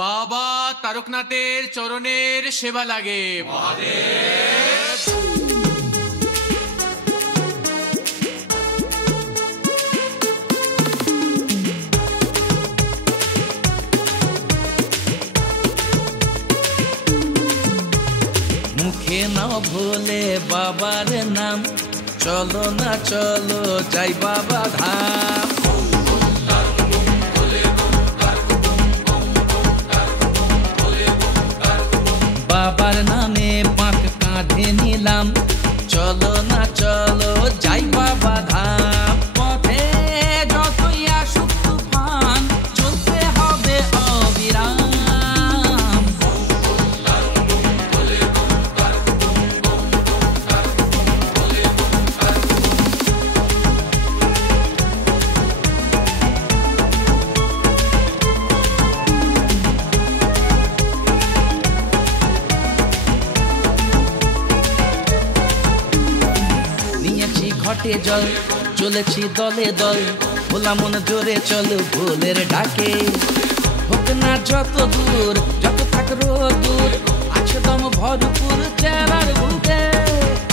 বাবা তারকনাথের চরণের সেবা লাগে। মহাদেব মুখে না ভুলে বাবার নাম, চলো না চলো যাই বাবা ধাম। বাবার নামে পাক কাঁধে নিলাম, চলো না চলো যাই বাবা ধাম। পথে যতই আসুক তুফান, চলতে হবে অবিরাম। ঘটে জল চলেছি দলে দল, ভোলা মন জোরে চল ভোলের ডাকে। হোক না যত দূর যত থাক দূর, আছে দম ভরপুর চেলার বুকে।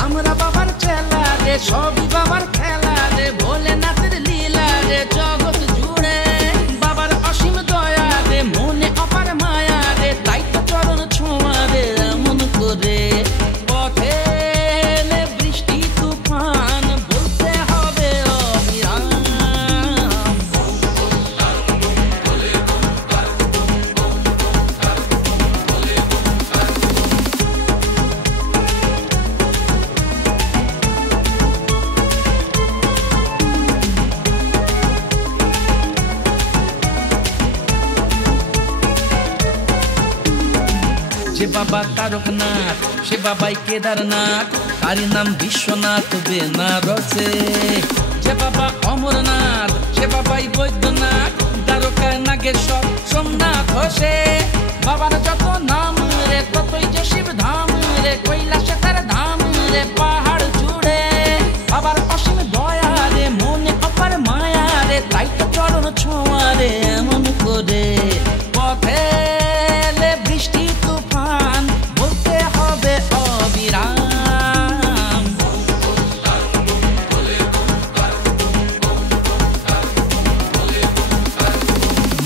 আমরা বাবার চেলা রে, সবই বাবার খেলা রে, ভোলেনাথের লীলা রে জগৎ জুড়ে। বাবার অসীম দয়া রে, মনে অপার মায়া রে, তাই তো চরণ ছোঁয়া রে এমন করে। পথে বৃষ্টি তুফান, যে বাবা তারকনাথ সে বাবাই কেদারনাথ, তারই নাম বিশ্বনাথ বেনারসে। যে বাবা অমরনাথ সে বাবাই বৈদ্যনাথ, দ্বারকায় নাগেশ্বর সোমনাথ হোসে। বাবার যত নাম রে ততই যে শিব ধাম রে, কৈলাসে তার ধাম রে পাহাড় জুড়ে। বাবার অসীম দয়া রে, মনে অপার মায়া রে, তাই তো চরণ ছোঁয়া রে এমন করে। পথে বৃষ্টি তুফান, বলতে হবে অবিরাম।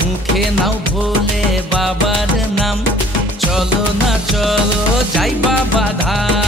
মুখে নাও ভোলে বাবার নাম, চলো না চলো যাই বাবা ধাম।